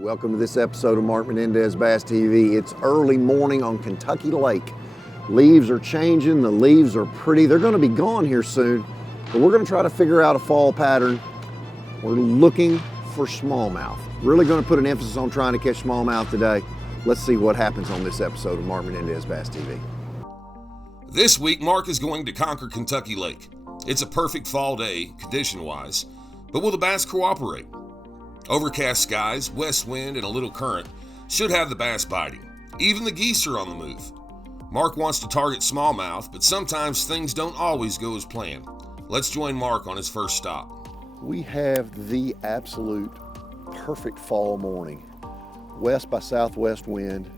Welcome to this episode of Mark Menendez Bass TV. It's early morning on Kentucky Lake. Leaves are changing, the leaves are pretty. They're gonna be gone here soon, but we're gonna try to figure out a fall pattern. We're looking for smallmouth. Really gonna put an emphasis on trying to catch smallmouth today. Let's see what happens on this episode of Mark Menendez Bass TV. This week, Mark is going to conquer Kentucky Lake. It's a perfect fall day, condition-wise, but will the bass cooperate? Overcast skies, west wind, and a little current should have the bass biting. Even the geese are on the move. Mark wants to target smallmouth, but sometimes things don't always go as planned. Let's join Mark on his first stop. We have the absolute perfect fall morning. West by southwest wind,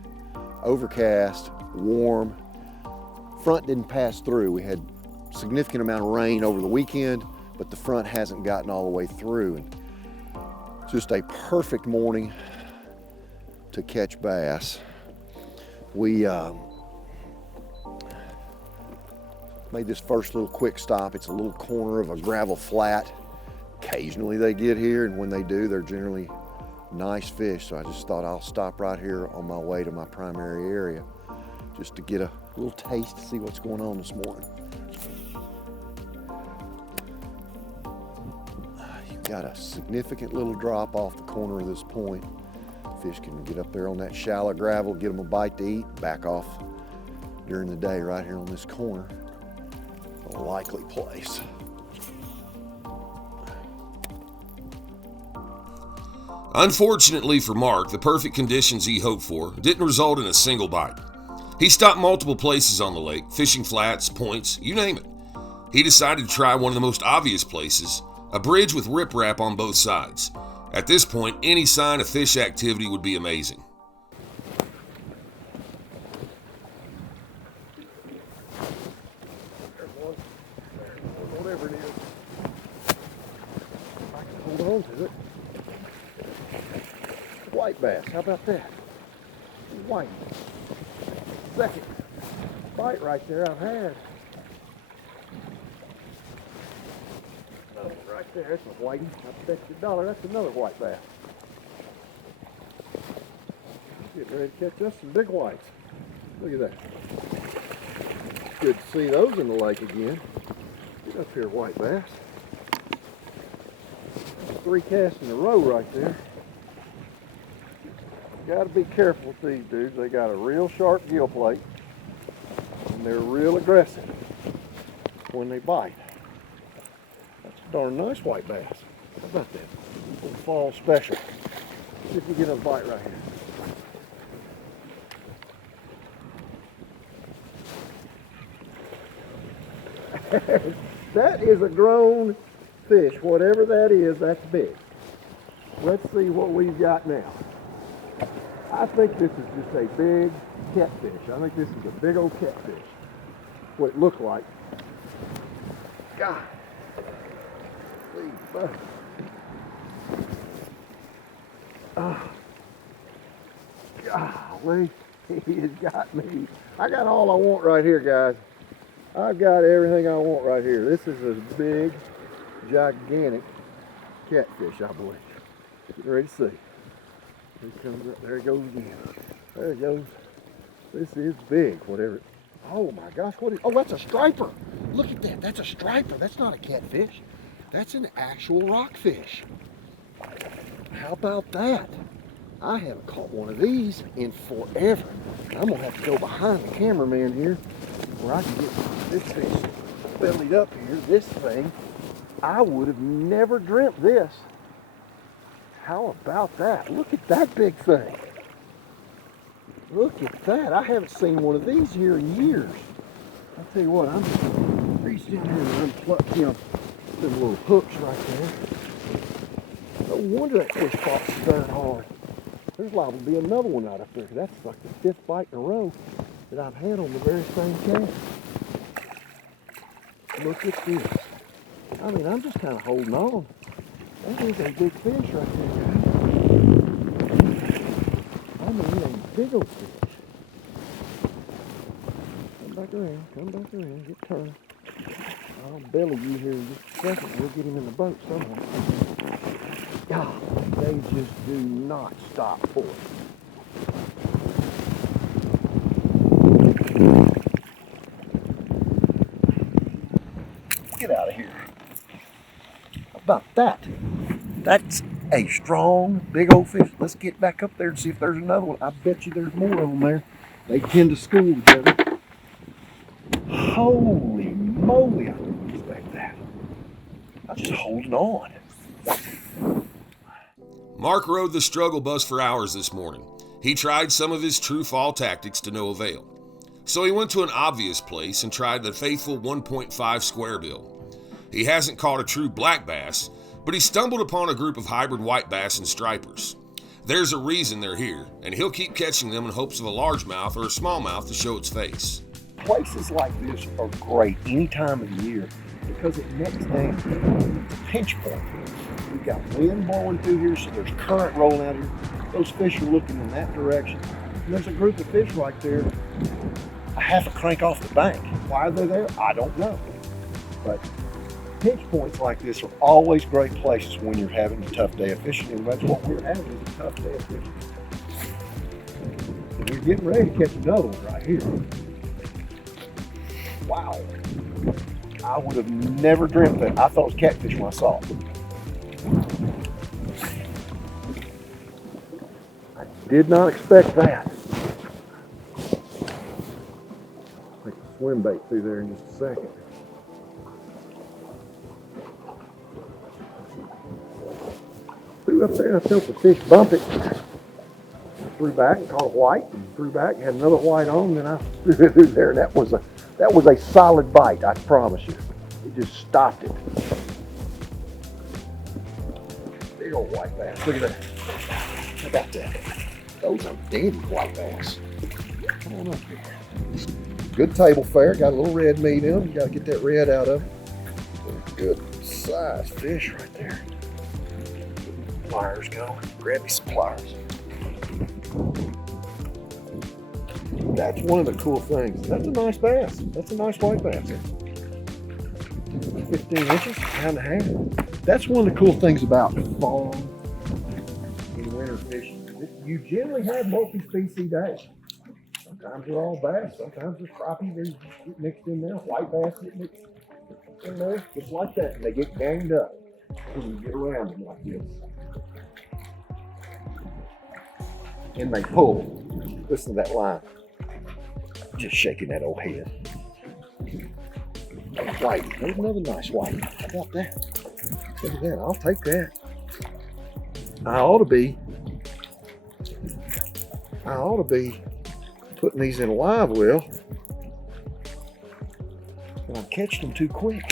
overcast, warm. Front didn't pass through. We had a significant amount of rain over the weekend, but the front hasn't gotten all the way through. And just a perfect morning to catch bass. We made this first little quick stop. It's a little corner of a gravel flat. Occasionally they get here, and when they do, they're generally nice fish. So I just thought I'll stop right here on my way to my primary area just to get a little taste to see what's going on this morning. You've got a significant little drop off the corner of this point. Fish can get up there on that shallow gravel, get them a bite to eat, back off during the day right here on this corner. A likely place. Unfortunately for Mark, the perfect conditions he hoped for didn't result in a single bite. He stopped multiple places on the lake, fishing flats, points, you name it. He decided to try one of the most obvious places, a bridge with riprap on both sides. At this point, any sign of fish activity would be amazing. Whatever it is, I can hold on to it. White bass, how about that? White. Second bite right there I've had. Another one right there, that's a whitey. I bet you $1, that's another white bass. Getting ready to catch us some big whites. Look at that. Good to see those in the lake again. Get up here, white bass. That's 3 casts in a row right there. Got to be careful with these dudes. They got a real sharp gill plate, and they're real aggressive when they bite. That's a darn nice white bass. How about that? Little fall special. See if we get a bite right here. That is a grown fish. Whatever that is, that's big. Let's see what we've got now. I think this is just a big catfish. I think this is a big old catfish. What it looked like. God. Please, buddy. Oh. Golly. He has got me. I got all I want right here, guys. I've got everything I want right here. This is a big, gigantic catfish, I believe. Get ready to see. Here comes up. There it goes again. There it goes. This is big, whatever. Oh my gosh, what is, oh, that's a striper. Look at that, that's a striper. That's not a catfish. That's an actual rockfish. How about that? I haven't caught one of these in forever. I'm gonna have to go behind the cameraman here where I can get this fish bellied up here. This thing, I would have never dreamt this. How about that? Look at that big thing. Look at that. I haven't seen one of these here in years. I'll tell you what, I'm just going to reach down here and unpluck them little hooks right there. No wonder that fish fought so darn hard. There's liable to be another one right up there. That's like the 5th bite in a row that I've had on the very same cast. Look at this. I mean, I'm just kind of holding on. That is a big fish right there, guys. I mean, a big old fish. Come back around, get turned. I'll belly you here in just a second. We'll get him in the boat somehow. God. They just do not stop pulling. Get out of here. How about that? That's a strong, big old fish. Let's get back up there and see if there's another one. I bet you there's more of them there. They tend to school together. Holy moly, I didn't expect that. I'm just holding on. Mark rode the struggle bus for hours this morning. He tried some of his true fall tactics to no avail. So he went to an obvious place and tried the faithful 1.5 square bill. He hasn't caught a true black bass, but he stumbled upon a group of hybrid white bass and stripers. There's a reason they're here, and he'll keep catching them in hopes of a largemouth or a smallmouth to show its face. Places like this are great any time of the year because it necks down. It's a pinch point. We've got wind blowing through here, so there's current rolling out here. Those fish are looking in that direction. And there's a group of fish right there, a half a crank off the bank. Why they're there, I don't know. But pinch points like this are always great places when you're having a tough day of fishing, and that's what we're having, is a tough day of fishing. And we're getting ready to catch another one right here. Wow. I would have never dreamt that. I thought it was catfish when I saw it. I did not expect that. Take a swim bait through there in just a second. Threw up there, I felt the fish bump it. Threw back and caught a white, and threw back and had another white on, and then I threw it through there, and that was a solid bite, I promise you. It just stopped it. Big old white bass. Look at that. How about that? Those are dandy white bass. Come on up here. Good table fare. Got a little red meat in them. You got to get that red out of them. Good size fish right there. Pliers going. Grab me some pliers. That's one of the cool things. That's a nice bass. That's a nice white bass. 15 inches, pound and a half. That's one of the cool things about fall and winter fishing. You generally have multi-species days. Sometimes they're all bass. Sometimes there's crappie. They get mixed in there. White bass get mixed in there. Just like that. And they get ganged up when you get around them like this. And they pull. Listen to that line. Just shaking that old head. White. There's another nice white. How about that? Look at that. I'll take that. I ought to be putting these in a live well. But I'm catching them too quick.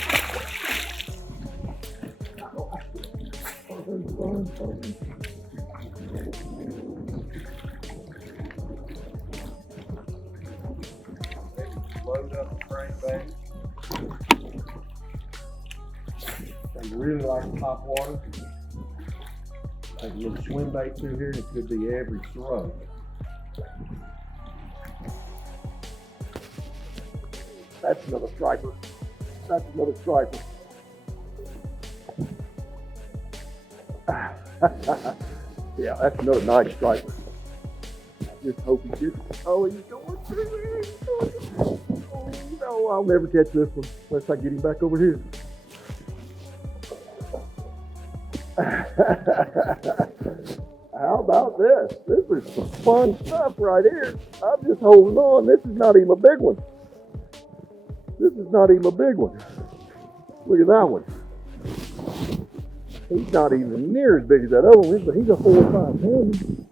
Load up the crankbait. I really like top water. Take a little swim bait through here, and it could be every throw. That's another striper. That's another striper. Yeah, that's another nice striper. Just hope he gets it. Oh, he's going through. Oh, no, I'll never catch this one unless I get him back over here. How about this? This is some fun stuff right here. I'm just holding on. This is not even a big one. This is not even a big one. Look at that one. He's not even near as big as that other one, but he's a 4 or 5 pound.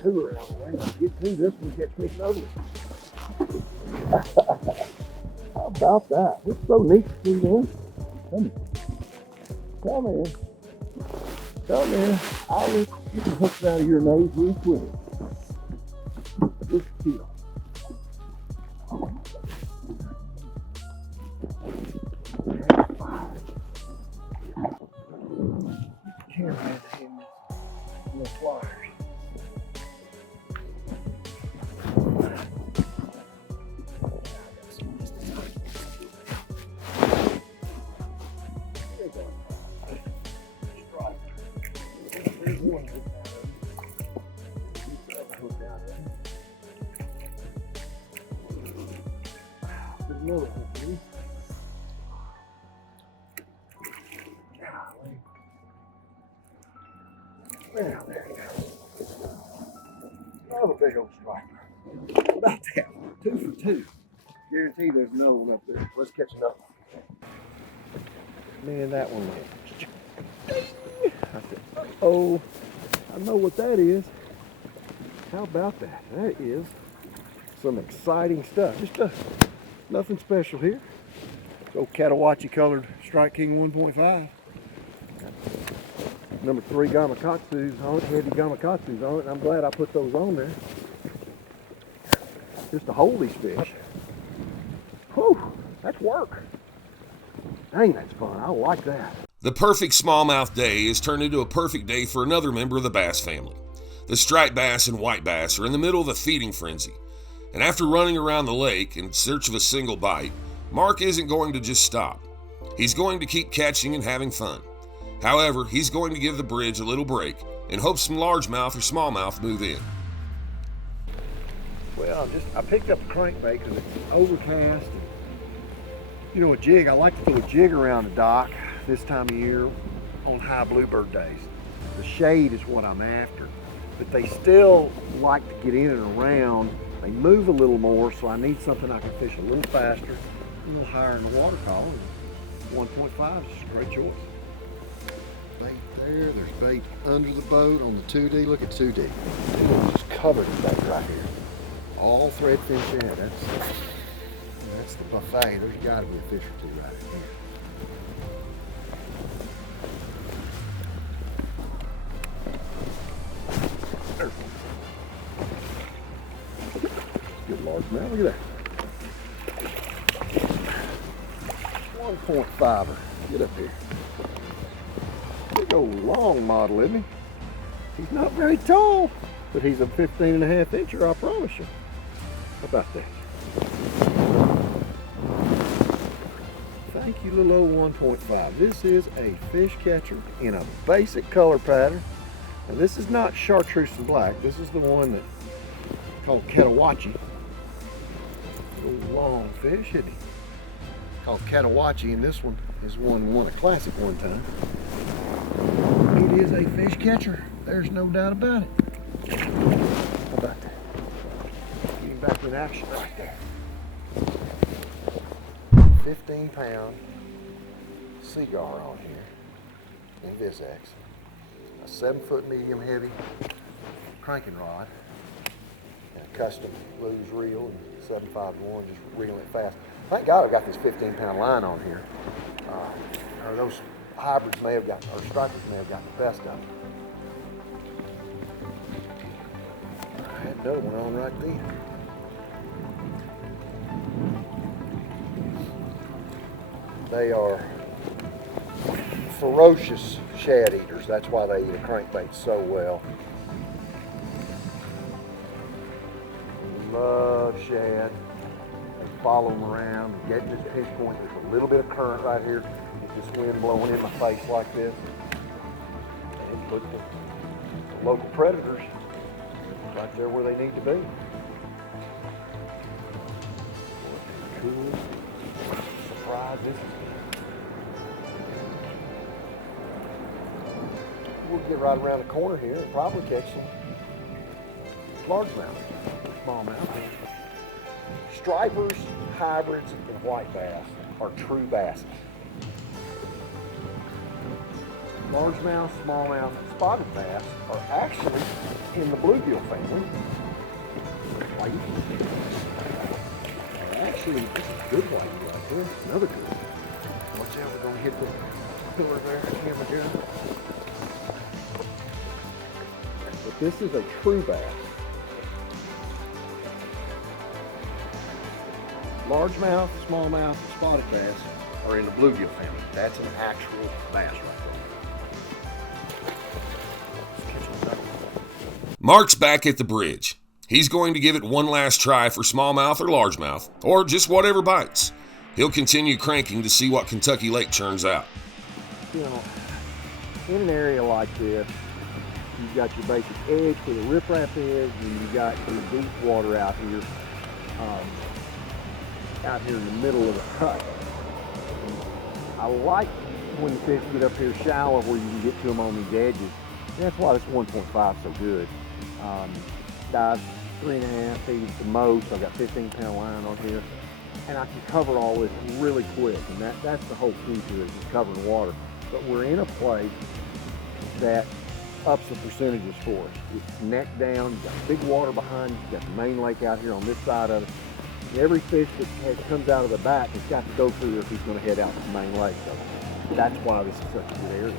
Two around the way. Get through this one, catch me another one. How about that? It's so neat to see them. Come in. Come in. I'll let you can hook it out of your nose real quick. Just chill. Camera in the flyers. There's one. There's another one, dude. Golly. Well, there you go. Another big old striper. About that one. 2 for 2. Guarantee there's another one up there. Let's catch another one. Man, that one went. I said, oh, I know what that is. How about that? That is some exciting stuff. Just nothing special here. It's old Katawachi colored Strike King 1.5. Number 3 Gamakatsus on it, heavy Gamakatsus on it, and I'm glad I put those on there. Just to hold these fish. Whew, that's work. Dang, that's fun. I like that. The perfect smallmouth day is turned into a perfect day for another member of the bass family. The striped bass and white bass are in the middle of a feeding frenzy. And after running around the lake in search of a single bite, Mark isn't going to just stop. He's going to keep catching and having fun. However, he's going to give the bridge a little break and hope some largemouth or smallmouth move in. Well, I picked up a crankbait because it's overcast. And, you know, a jig, I like to throw a jig around the dock this time of year on high bluebird days. The shade is what I'm after, but they still like to get in and around. They move a little more, so I need something I can fish a little faster, a little higher in the water column. 1.5 is a great choice. Bait there, there's bait under the boat on the 2D. Look at 2D. It's just covered in bait right here. All threadfin shad. That's the buffet. There's got to be a fish or two right here. There's one. Good largemouth. Look at that. 1.5er. Get up here. Big old long model, isn't he? He's not very tall, but he's a 15.5 incher, I promise you. How about that? Thank you, little old 1.5. This is a fish catcher in a basic color pattern. And this is not chartreuse and black. This is the one that called Katawachi. Little long fish, isn't he? Called Katawachi, and this one is one won a classic one time. It is a fish catcher. There's no doubt about it. How about that? Getting back in action right there. 15-pound Seaguar on here in Visex. A 7-foot medium heavy cranking rod. And a custom blues reel and 751, just reeling it fast. Thank God I've got this 15-pound line on here. Or those hybrids may have gotten, or stripers may have gotten the best of it. I had another one on right then. They are ferocious shad eaters. That's why they eat a crankbait so well. Love shad. They follow them around, get to this pinch point. There's a little bit of current right here. Get this wind blowing in my face like this. And put the local predators right there where they need to be. What a cool surprise this is. We'll get right around the corner here and probably catch some largemouth, smallmouth. Stripers, hybrids, and white bass are true basses. Largemouth, smallmouth, and spotted bass are actually in the bluegill family. Whitey. Actually, this is a good whitey right here. Another good one. Watch out, we're going to hit the pillar there. Camera here. But this is a true bass. Largemouth, smallmouth, and spotted bass are in the bluegill family. That's an actual bass right there. Let's catch another one. Mark's back at the bridge. He's going to give it one last try for smallmouth or largemouth, or just whatever bites. He'll continue cranking to see what Kentucky Lake churns out. You know, in an area like this, you've got your basic edge where the riprap is, and you got your deep water out here in the middle of the cut. I like when the fish get up here shallow where you can get to them on these edges. That's why this 1.5 is so good. Dive 3.5 feet at the most. I've got 15-pound line on here, and I can cover all this really quick. And that's the whole key to it, is covering water. But we're in a place that ups the percentages for us. It's neck down. You've got big water behind you. You've got the main lake out here on this side of it. And every fish that comes out of the back has got to go through if he's going to head out to the main lake. So that's why this is such a good area.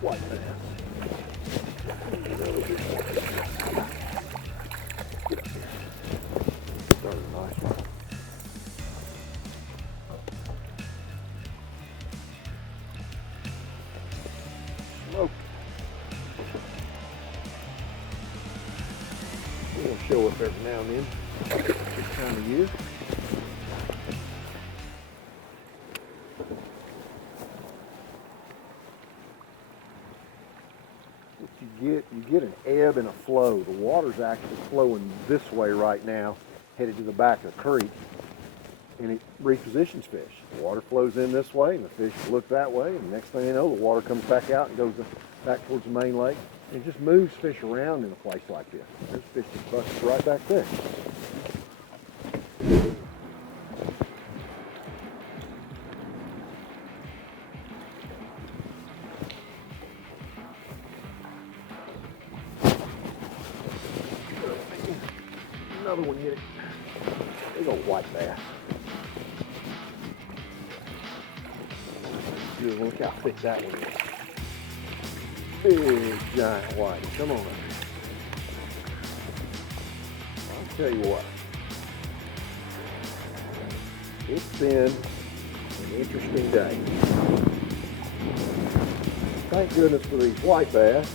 White bass. Get up here. That was a nice one. Smoke. We'll show up every now and then. This time of year. You get an ebb and a flow. The water's actually flowing this way right now, headed to the back of the creek, and it repositions fish. The water flows in this way, and the fish look that way, and next thing you know, the water comes back out and goes back towards the main lake. And it just moves fish around in a place like this. There's fish just busted right back there. Another one hit it. Big old white bass. Good, look how thick that one is. Big giant white. Come on up. I'll tell you what. It's been an interesting day. Thank goodness for these white bass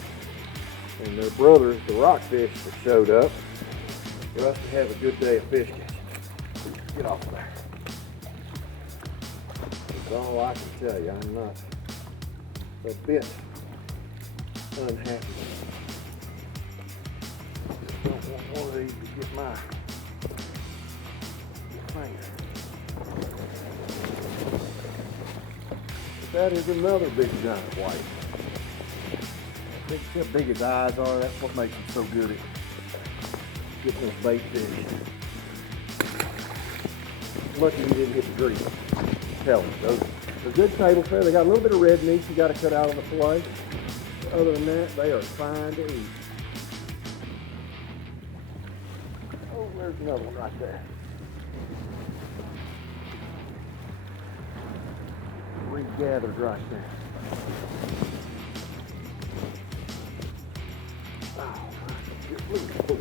and their brothers, the rockfish, that showed up for us to have a good day of fish catching. Get off there. That's all I can tell you. I'm not a bit unhappy. Just don't want one of these to get my finger. But that is another big giant white. How big his eyes are, that's what makes him so good at getting those bait fish. Lucky he didn't hit the green. Tell him, they're good table fare. They got a little bit of red meat you got to cut out on the fillet. Other than that, they are fine to eat. Oh, there's another one right there. Regathered right there. Oh, look at the pool.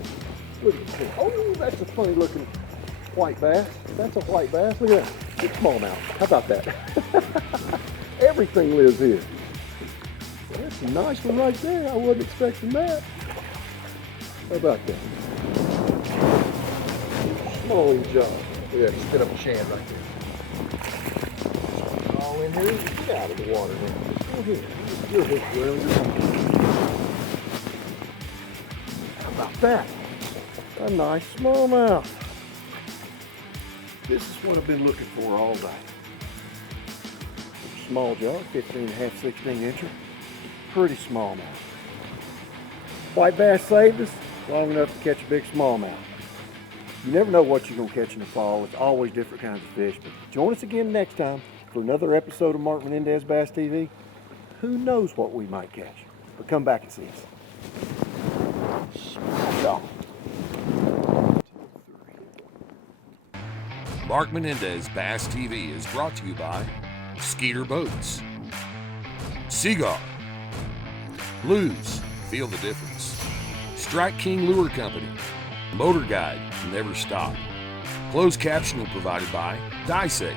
Oh, that's a funny looking white bass. That's a white bass. Look at that. It's smallmouth. How about that? Everything lives here. That's a nice one right there. I wasn't expecting that. How about that? Small jaw. Yeah, spit up a shad right there. All in here. Get out of the water now. Go ahead. You're hooked well. How about that? A nice smallmouth. This is what I've been looking for all day. Small jaw, 15.5, 16 incher. Pretty smallmouth. White bass saved us long enough to catch a big smallmouth. You never know what you're going to catch in the fall. It's always different kinds of fish. But join us again next time for another episode of Mark Menendez Bass TV. Who knows what we might catch? But come back and see us. Smash off. Mark Menendez Bass TV is brought to you by Skeeter Boats, Seaguar, Lose, feel the difference, Strike King Lure Company, Motorguide, never stop. Closed captioning provided by Die Safe.